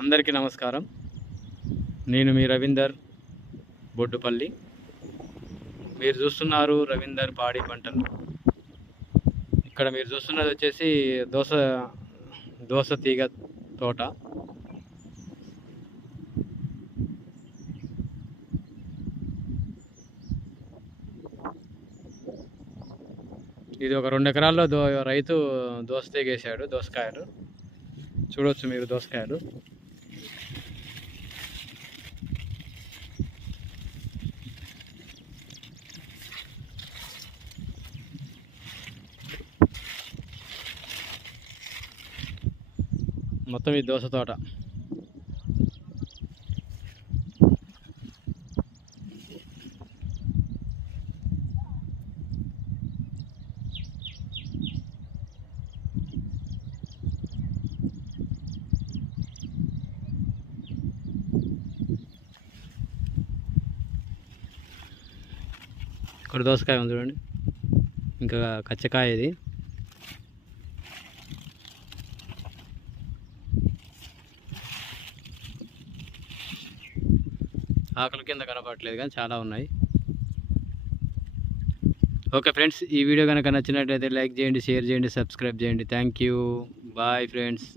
అందరికీ నమస్కారం. నేను మీ రవీందర్ బొడ్డుపల్లి. మీరు చూస్తున్నారు రవీందర్ పాడి పంటలు. ఇక్కడ మీరు చూస్తున్నది వచ్చేసి దోస తీగ తోట. ఇది ఒక 2 ఎకరాల్లో రైతు దోస తీగ వేసాడు. దోసకాయలు చూడవచ్చు మీరు. దోసకాయలు మొత్తం ఈ దోస తోట. ఇక్కడ దోసకాయ ఉంది చూడండి, ఇంకా కచ్చకాయ. ఇది ఆకుల కింద కనపడట్లేదు కానీ చాలా ఉన్నాయి. ఓకే ఫ్రెండ్స్, ఈ వీడియో కనుక నచ్చినట్లయితే లైక్ చేయండి, షేర్ చేయండి, సబ్స్క్రైబ్ చేయండి. Thank you. Bye friends.